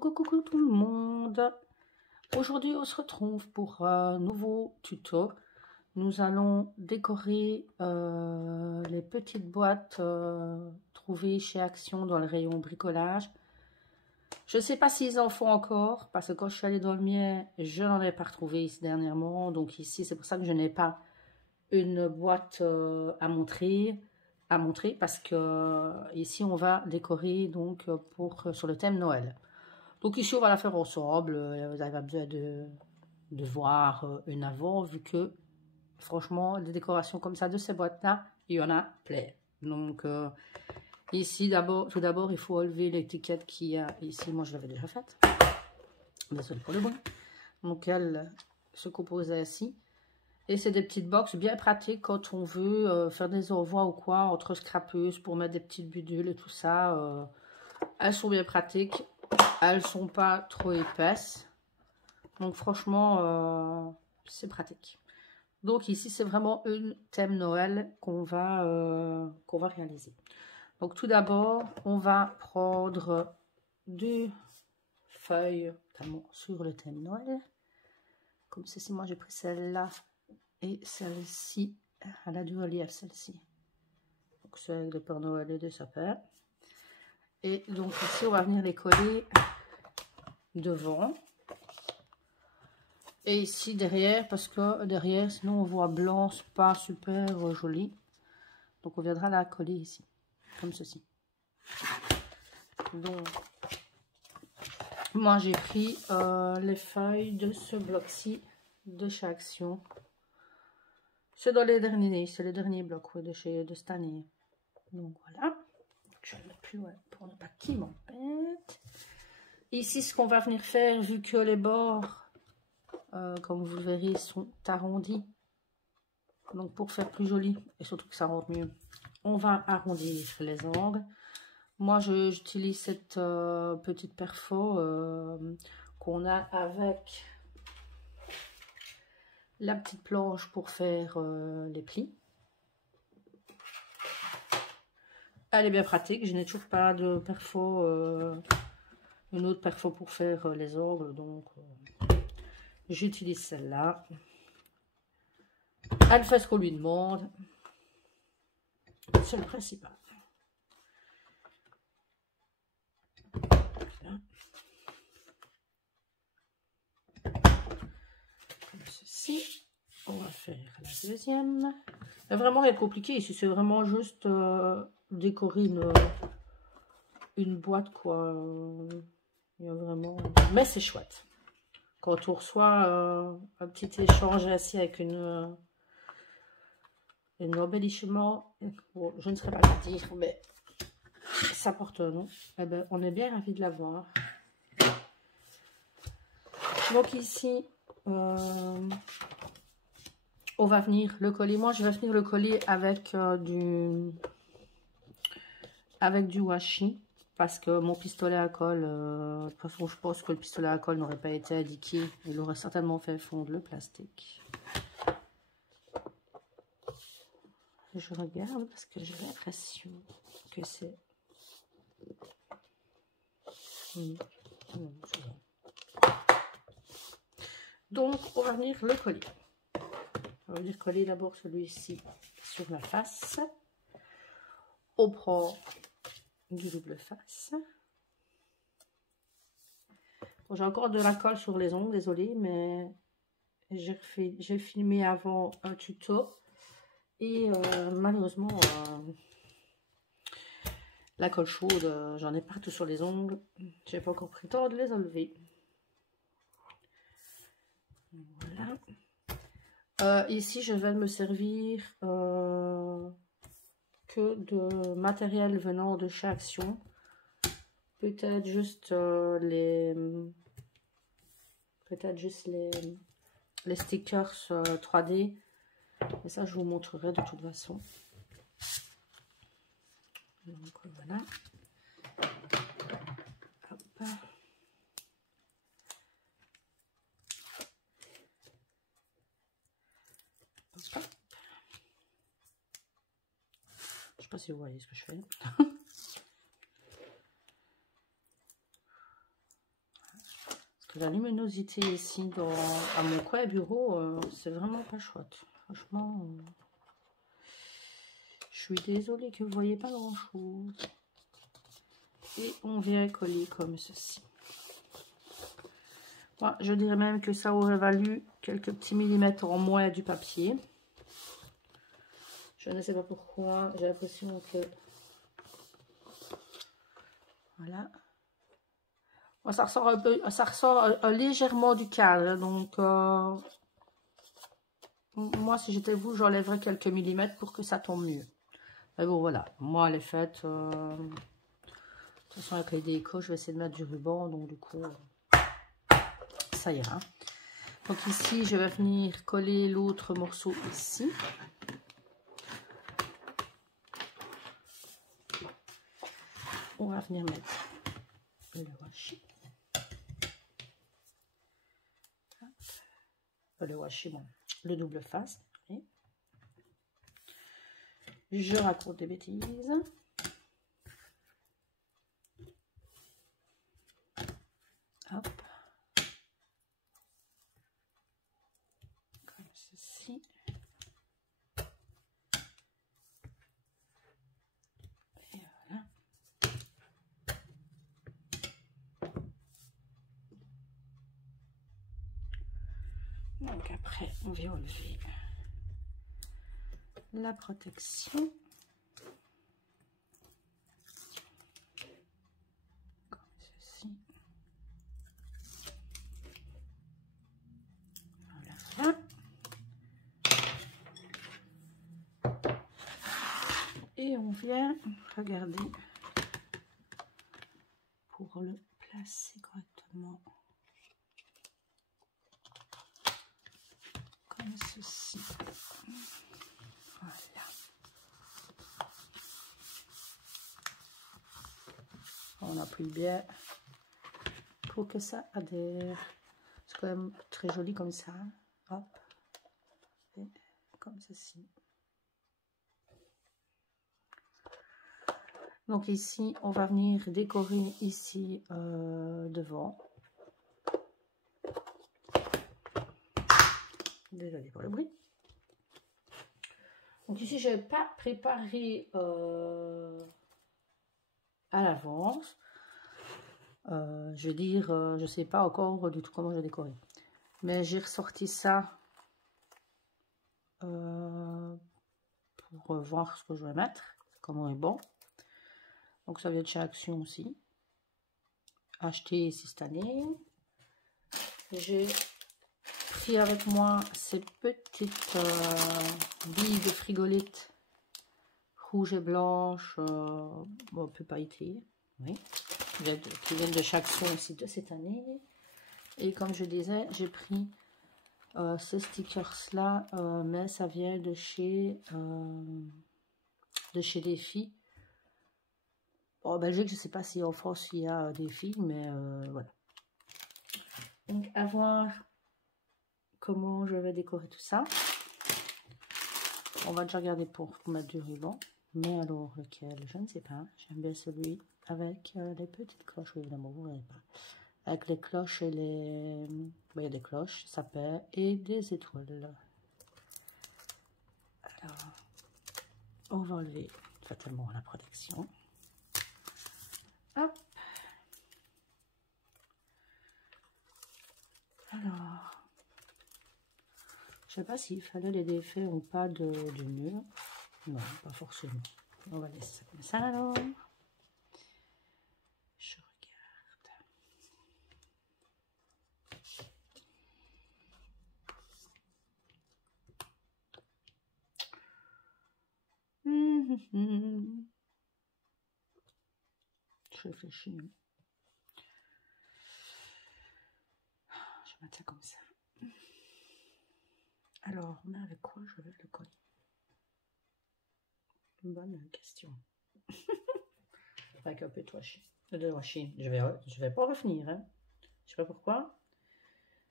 Coucou tout le monde. Aujourd'hui on se retrouve pour un nouveau tuto. Nous allons décorer les petites boîtes trouvées chez Action dans le rayon bricolage. Je ne sais pas s'ils en font encore parce que quand je suis allée dans le mien, je n'en ai pas retrouvé ici dernièrement. Donc ici c'est pour ça que je n'ai pas une boîte à montrer parce que ici on va décorer donc sur le thème Noël. Donc ici on va la faire ensemble. Vous avez pas besoin de voir une avant, vu que franchement des décorations comme ça de ces boîtes là il y en a plein. Donc ici tout d'abord il faut enlever l'étiquette qu'il y a ici. Moi je l'avais déjà faite, désolé pour le bruit. Donc elle se compose ainsi. Et c'est des petites box bien pratiques quand on veut faire des envois ou quoi, entre scrapeuses pour mettre des petites bidules et tout ça. Elles sont bien pratiques, elles sont pas trop épaisses. Donc franchement, c'est pratique. Donc ici, c'est vraiment un thème Noël qu'on va réaliser. Donc tout d'abord, on va prendre deux feuilles sur le thème Noël. Comme ceci, moi j'ai pris celle-là. Et celle-ci, elle a du relief, celle-ci. Donc c'est avec le Père Noël et des sapins. Et donc ici, on va venir les coller devant. Et ici derrière, parce que derrière, sinon on voit blanc, c'est pas super joli. Donc on viendra la coller ici, comme ceci. Donc, moi j'ai pris les feuilles de ce bloc-ci de chez Action. C'est dans les derniers, c'est les derniers blocs de cette année. Donc voilà, je vais le mettre plus loin pour ne pas qu'il m'embête. Ici, ce qu'on va venir faire, vu que les bords, comme vous le verrez, sont arrondis. Donc pour faire plus joli et surtout que ça rentre mieux, on va arrondir les angles. Moi, j'utilise cette petite perfo qu'on a avec la petite planche pour faire les plis. Elle est bien pratique. Je n'ai toujours pas de perfo, une autre perfo pour faire les ongles, donc j'utilise celle-là. Elle fait ce qu'on lui demande. C'est le principal. Comme ceci. On va faire la deuxième. Il n'y a vraiment rien de compliqué ici. C'est vraiment juste décorer une boîte, quoi. Il y a vraiment... Mais c'est chouette. Quand on reçoit un petit échange ainsi avec un embellissement, bon, je ne saurais pas le dire, mais ça porte un nom. Eh ben, on est bien ravis de l'avoir. Donc ici, on va venir le coller. Moi, je vais venir le coller avec du washi. Parce que mon pistolet à colle, de toute façon, je pense que le pistolet à colle n'aurait pas été indiqué. Il aurait certainement fait fondre le plastique. Je regarde parce que j'ai l'impression que c'est... Donc, on va venir le coller. On va venir coller d'abord celui-ci sur la face. On prend du double face. Bon, j'ai encore de la colle sur les ongles, désolé, mais j'ai filmé avant un tuto. Et malheureusement, la colle chaude, j'en ai partout sur les ongles. J'ai pas encore pris le temps de les enlever. Voilà. Ici, je vais me servir que de matériel venant de chez Action. Peut-être juste les stickers 3D. Et ça, je vous montrerai de toute façon. Donc voilà. Hop. Hop. Je sais pas si vous voyez ce que je fais. que la luminosité ici à mon coin bureau, c'est vraiment pas chouette. Franchement, je suis désolée que vous ne voyez pas grand chose. Et on vient coller comme ceci. Moi, je dirais même que ça aurait valu quelques petits millimètres en moins du papier. Je ne sais pas pourquoi, j'ai l'impression que... Voilà. Moi, ça ressort un peu, ça ressort légèrement du cadre. Donc, moi, si j'étais vous, j'enlèverais quelques millimètres pour que ça tombe mieux. Mais bon, voilà. Moi, elle est faite. De toute façon, avec les décos, je vais essayer de mettre du ruban. Donc, du coup, ça ira. Donc, ici, je vais venir coller l'autre morceau ici. On va venir mettre le washi. Le washi, bon, le double face. Oui. Je raconte des bêtises. Hop. Comme ceci. Et voilà. Donc après, on vient enlever la protection. Comme ceci. Voilà. Et on vient regarder pour le placer correctement. Comme ceci. Voilà. On appuie bien pour que ça adhère. C'est quand même très joli comme ça. Hop. Et comme ceci. Donc ici, on va venir décorer ici devant. Désolée pour le bruit. Donc ici, je n'ai pas préparé à l'avance. Je veux dire, je ne sais pas encore du tout comment je vais décorer. Mais j'ai ressorti ça pour voir ce que je vais mettre, comment est bon. Donc ça vient de chez Action aussi. Acheté ici cette année. J'ai pris avec moi ces petites billes de frigolite rouge et blanche, bon, un peu pailletées, oui, qui viennent de chez Action aussi de cette année. Et comme je disais, j'ai pris ces stickers là, mais ça vient de chez des filles. Bon, en Belgique, je ne sais pas si en France il y a des filles, mais voilà. Donc à voir comment je vais décorer tout ça. On va déjà regarder pour mettre du ruban. Mais alors lequel, je ne sais pas. J'aime bien celui avec les petites cloches, oui, évidemment, vous ne verrez pas. Avec les cloches et les... il y a des cloches, ça perd, et des étoiles. Alors, on va enlever fatalement la protection. Hop. Alors, je sais pas s'il fallait les défaire ou pas du mur. Non, pas forcément. On va laisser ça comme ça alors. Je regarde. Je réfléchis. Je vais mettre ça comme ça. Alors, mais avec quoi je vais le coller? Une bonne question. Avec un peu de washi. Je vais pas revenir. Hein. Je sais pas pourquoi.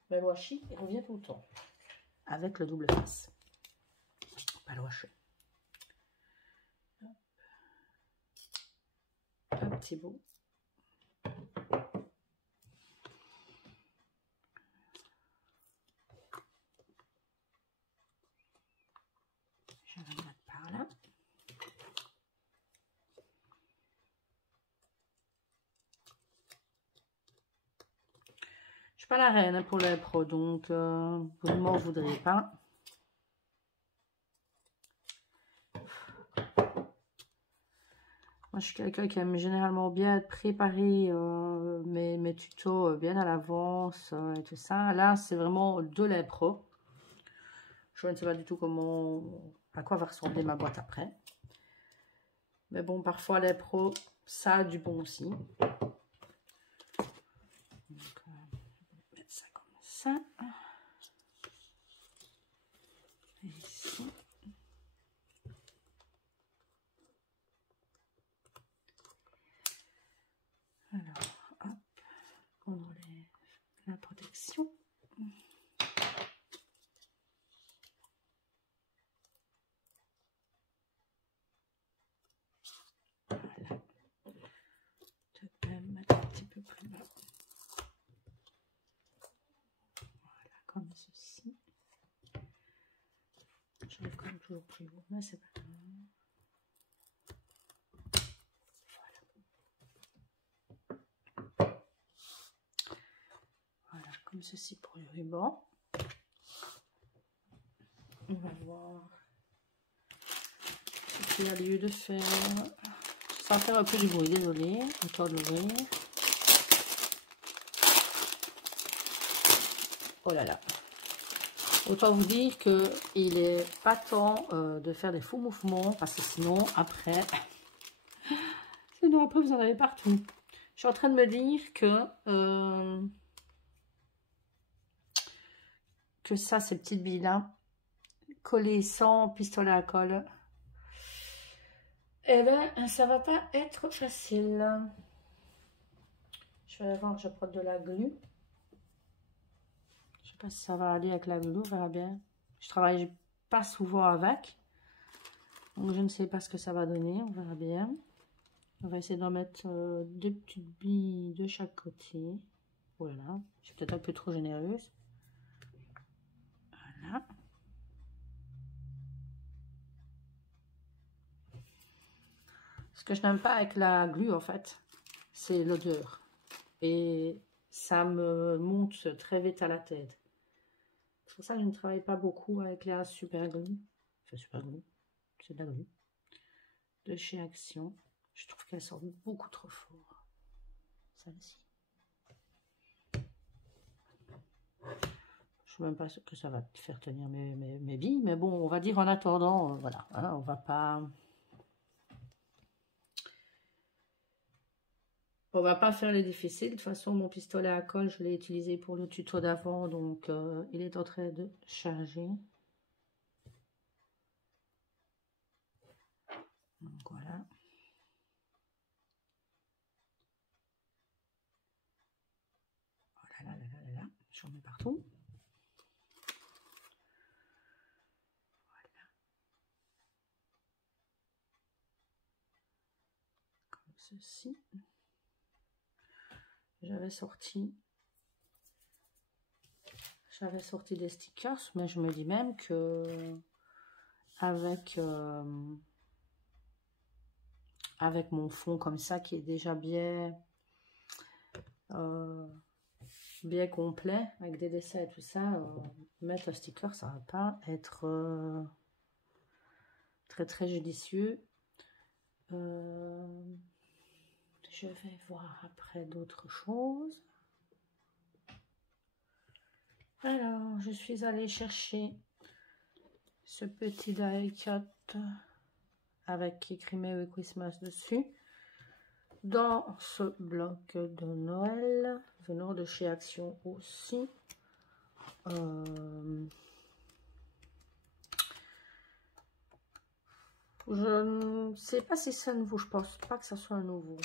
Mais le washi, il revient tout le temps. Avec le double face. Pas le washi. Un petit bout. Je vais le mettre par là. Je suis pas la reine pour les pros, donc vous ne m'en voudrez pas. Moi, je suis quelqu'un qui aime généralement bien préparer mes tutos bien à l'avance et tout ça. Là, c'est vraiment de l'impro. Je ne sais pas du tout à quoi va ressembler ma boîte après. Mais bon, parfois l'impro, ça a du bon aussi. Donc, je vais mettre ça comme ça. Et ici. Alors, hop, on enlève la protection. Voilà. Je vais mettre un petit peu plus bas. Voilà, comme ceci. J'arrive quand même toujours plus haut, mais c'est pas grave. Voilà, comme ceci pour le ruban. On va voir ce qu'il y a lieu de faire. Ça va faire un peu du bruit, désolé. Encore de l'ouvrir. Oh là là. Autant vous dire qu'il est pas temps de faire des faux mouvements parce que sinon après vous en avez partout. Je suis en train de me dire que ça, ces petites billes là, collées sans pistolet à colle, eh ben ça va pas être facile. Je vais voir, je prends de la glu. Je sais pas si ça va aller avec la glu, on verra bien. Je travaille pas souvent avec, donc je ne sais pas ce que ça va donner, on verra bien. On va essayer d'en mettre deux petites billes de chaque côté. Voilà, je suis peut-être un peu trop généreuse. Voilà. Ce que je n'aime pas avec la glu, en fait, c'est l'odeur. Et ça me monte très vite à la tête. C'est pour ça que je ne travaille pas beaucoup avec la super glue. Enfin, super glue, c'est de la glue. De chez Action. Je trouve qu'elle sort beaucoup trop fort. Celle-ci. Je ne sais même pas ce que ça va te faire tenir mes billes. Mais bon, on va dire en attendant, voilà. Hein, on va pas... On va pas faire les difficiles. De toute façon, mon pistolet à colle, je l'ai utilisé pour le tuto d'avant. Donc, il est en train de charger. Donc, voilà. Oh là là là là là là. J'en mets partout. Voilà. Comme ceci. J'avais sorti des stickers, mais je me dis même que avec mon fond comme ça qui est déjà bien complet avec des dessins et tout ça, mettre un sticker, ça va pas être très judicieux. Je vais voir après d'autres choses. Alors, je suis allée chercher ce petit die cut avec écrit Merry Christmas dessus dans ce bloc de Noël venant de chez Action aussi. Je ne sais pas si c'est nouveau, je pense pas que ça soit un nouveau.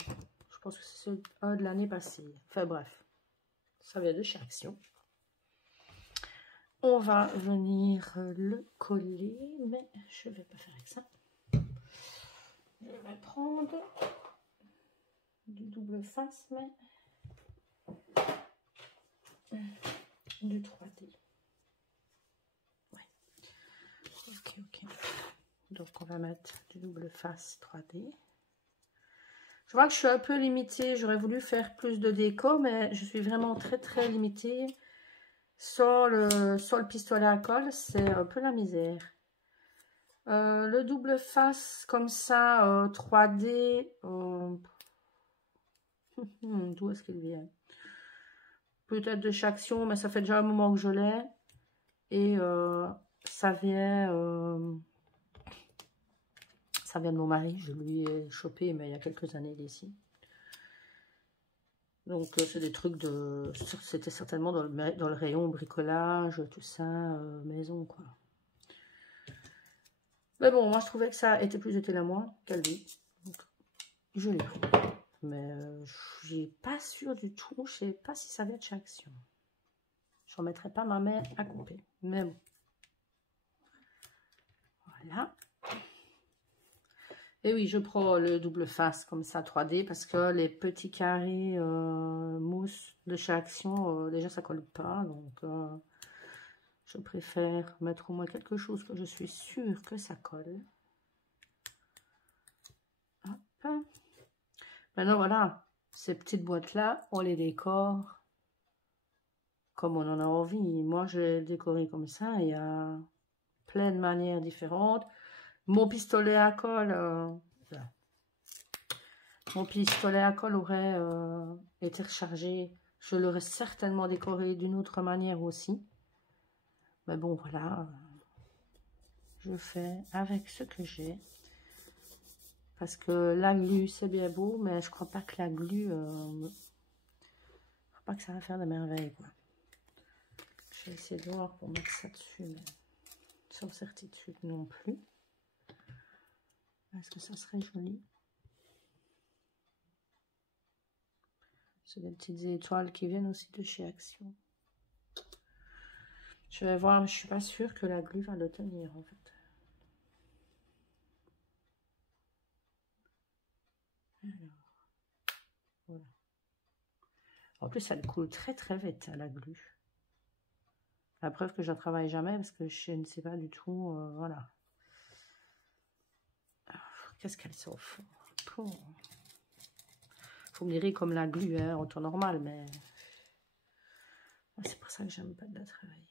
Je pense que c'est un de l'année passée. Enfin bref, ça vient de chez Action. On va venir le coller, mais je vais pas faire avec ça. Je vais prendre du double face, mais du 3D. Ouais. Ok. Donc on va mettre du double face 3D. Je vois que je suis un peu limitée. J'aurais voulu faire plus de déco, mais je suis vraiment très limitée. Sans le pistolet à colle, c'est un peu la misère. Le double face comme ça, 3D, d'où est-ce qu'il vient? Peut-être de chez Action, mais ça fait déjà un moment que je l'ai. Et ça vient de mon mari. Je lui ai chopé, mais il y a quelques années d'ici. Donc c'est des trucs de... C'était certainement dans le rayon bricolage, tout ça, maison, quoi. Mais bon, moi je trouvais que ça était plus utile à moi qu'à lui. Donc je l'ai pris. Mais je n'ai pas sûr du tout. Je ne sais pas si ça vient de chez Action. Je ne remettrai pas ma main à couper. Mais bon. Voilà. Et oui, je prends le double face comme ça 3D parce que les petits carrés mousse de chez Action, déjà ça colle pas. Donc je préfère mettre au moins quelque chose que je suis sûre que ça colle. Hop. Maintenant voilà, ces petites boîtes là, on les décore comme on en a envie. Moi je l'ai décoré comme ça, il y a plein de manières différentes. Mon pistolet à colle, aurait été rechargé. Je l'aurais certainement décoré d'une autre manière aussi. Mais bon, voilà. Je fais avec ce que j'ai. Parce que la glu, c'est bien beau, mais je crois pas que la glu... je crois pas que ça va faire de merveilles, quoi. Je vais essayer de voir pour mettre ça dessus, mais sans certitude non plus. Est-ce que ça serait joli? C'est des petites étoiles qui viennent aussi de chez Action. Je vais voir, mais je suis pas sûre que la glu va le tenir en fait. Alors, voilà. En plus, elle coule très vite à la glu. La preuve que je ne travaille jamais parce que je ne sais pas du tout. Voilà. Qu'est-ce qu'elle s'offre? Faut me dire comme la glu hein, en temps normal, mais c'est pour ça que j'aime pas de la travailler.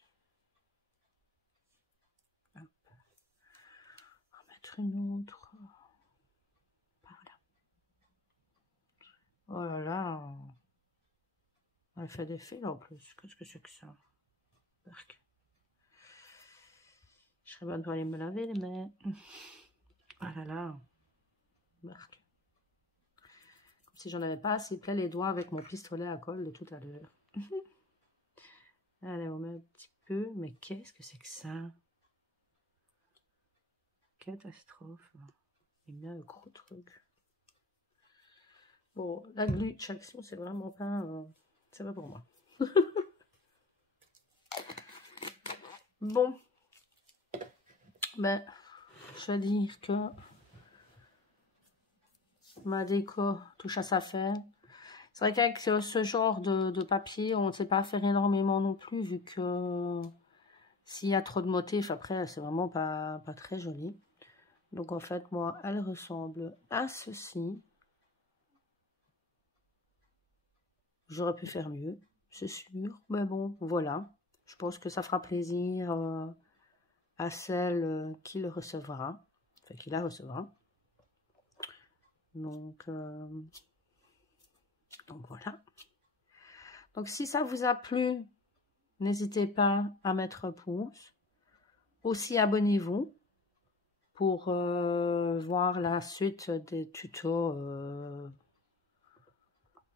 Hop. On va mettre une autre par là. Oh là là, elle fait des fils en plus. Qu'est-ce que c'est que ça? Je serais bonne pour aller me laver les mains. Oh là là, marque. Comme si j'en avais pas assez plein les doigts avec mon pistolet à colle de tout à l'heure. Allez, on met un petit peu. Mais qu'est-ce que c'est que ça? Catastrophe. Il met un gros truc. Bon, la glu de chez Action, c'est vraiment pas... c'est pas pour moi. Bon. Ben, je vais dire que ma déco touche à sa fin. C'est vrai qu'avec ce genre de papier, on ne sait pas faire énormément non plus, vu que s'il y a trop de motifs, après, c'est vraiment pas très joli. Donc, en fait, moi, elle ressemble à ceci. J'aurais pu faire mieux, c'est sûr. Mais bon, voilà. Je pense que ça fera plaisir à celle qui le recevra. Enfin, qui la recevra. Donc voilà. Donc si ça vous a plu, n'hésitez pas à mettre un pouce. Aussi abonnez-vous pour voir la suite des tutos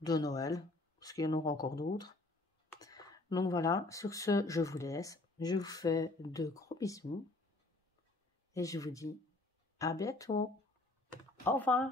de Noël. Parce qu'il y en aura encore d'autres. Donc voilà, sur ce, je vous laisse. Je vous fais de gros bisous. Et je vous dis à bientôt. Au revoir.